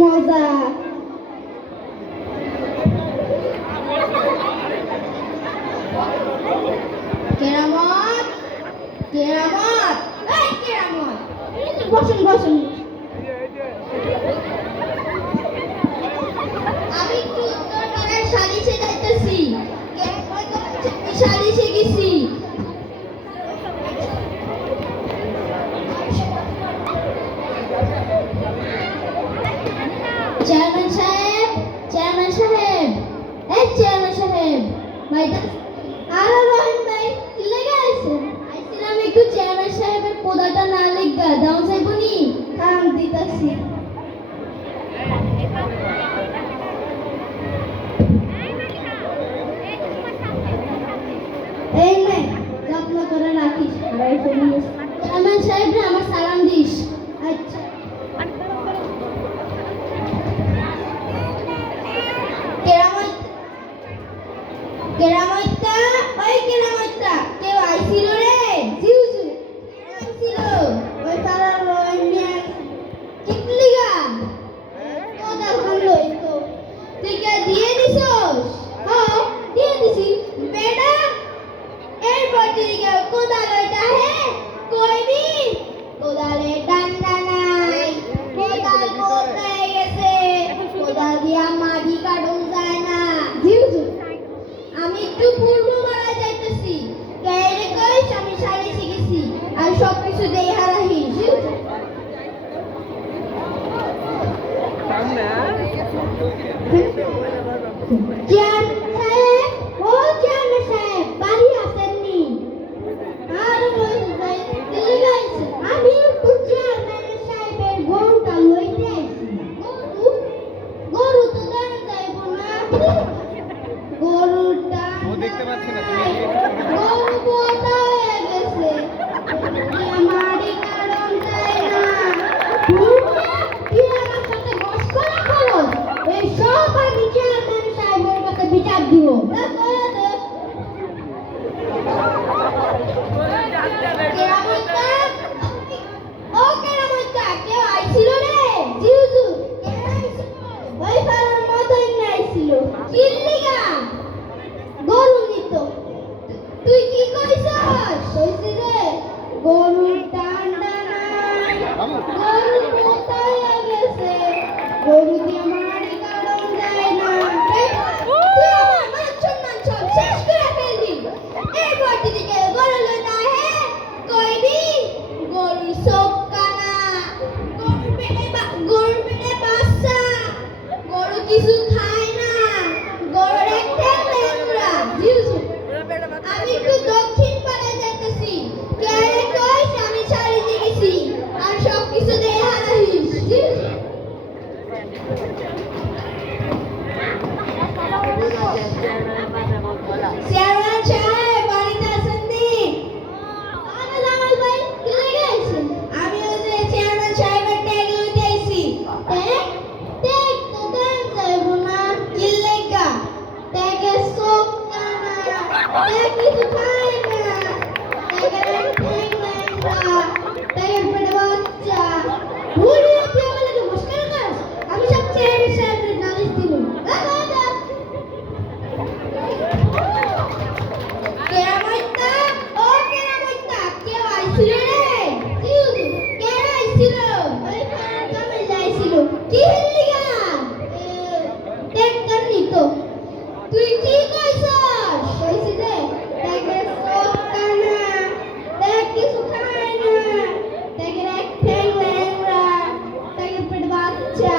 মজা। কেরামত কেরামত এই কেরামত, বসুন বসুন। আমি একটু উত্তরপাড়ার সালিশে যাইতেছি। সালিশে গেছি। চেয়ারম্যান সাহেব, চেয়ারম্যান সাহেব, এই চেয়ারম্যান সাহেব, ভাইটা আর রহিম ভাই কি লেগে আছেন? আইছিলাম একটু চেয়ারম্যান সাহেবের পদাটা না লেগা দাও চাইবনি। কাম দিতাছি। এই নে, যত্ন করে রাখিস। চেয়ারম্যান সাহেব আমার সালাম দিস। আচ্ছা। কেরামত কেরামতটা, ওই কেরামতটা, কেউ আইছিল রে? জিউ জিউ আইছিল। ওই পাড়ার রহিম মিয়া কিটলিগা কোদাল ভাঙলো। এই তো তুই কে দিয়ে দিছস? হ্যাঁ দিয়ে দিছি। বেটা এর বটি দিকে কোদাল ওইটা হে কইবি? কোদালে ডান্ডা নাই, কোদাল কোথায় গেছে? কোদাল দিয়া মাটি কাটন যায় না। জিউ জিউ আমি একটু পূর্ব পাড়ায় যাইতেছি। কেরে কইস আমি শাড়ি শিখেছি আর সব কিছু দেই হারাহি। জিউ জিউ চেয়ারম্যান সাহেব, ও চেয়ারম্যান সাহেব, বাড়ি আসেননি? আর রহিম ভাই দিল্লি গেছে। আমি একটু চেয়ারম্যান সাহেবের গরুটা লইতে আইছি। গরু গরু তো দাম যাইব না। গরুটা দেখতে পাচ্ছি না গরু পোতা হয়ে গেছে। আমারই কারণ তাই না। তুই আমার সাথে মস্করা করস? এই সব আমি চেয়ারম্যান সাহেবের কাছে বিচার দিব। কেরামতটা, ও কেরামতটা, কেউ আইছিল রে? জিউ জিউ কে আইছিল? ওই পাড়ার মতই না আইছিল। কিল্লিগা গরু নিত। তুই কি কইছস? কইছি যে গরুর ডান্ডা নাই, গরু কোথায় গেছে? গরু দিয়ে মারি কারণ যায় না। তুই আমার মান সব শেষ করে ফেলবি। এই বটি দিকে গরু লইতা হে কইবি? গরুর চোখ কানা, গরুর পেটে বাচ্চা, গরু কিছু খায় না, গরুর একটা ল্যাংড়া। জিউ জিউ আমি একটু দক্ষিণ পাড়ায় যাইতেছি। কেরে কইস আমি শাড়ি শিখেছি আর সব কিছু দেই হারাহিস। জিউ জিউ চেয়ারম্যান সাহেব বাড়িতে আসেননি? আরে জামাল ভাই কি লেগে আছেন? আমি ওই যে চেয়ারম্যান সাহেবের ট্যাগ লইতে আইছি। ট্যাগ ট্যাগ তো দেন যাইব না। কি লেগা? ট্যাগের চোখ কানা, ট্যাগ কিছু খায় না, ট্যাগের ঠ্যাং ল্যাংড়া, ট্যাগের পেটে বাচ্চা। ভুলি তুই আমার লাগে মুশকিল কাজ। আমি সব চেয়ারম্যান সাহেবের নালিশ দিব। কেরামতটা, ও কেরামতটা, কেউ আইছিল রে? জিউ জিউ কে আইছিল? ওই পাড়ার জামাইলা আইছিল। কি হইলিগা? ট্যাক্টর নিত। তুই কি কইছস? কইছি যে ট্যাগের চোখ কানা, ট্যাগ কিছু খায় না, ট্যাগের এক ঠ্যাং ল্যাংড়া, ট্যাগের পেট বাচ্চা।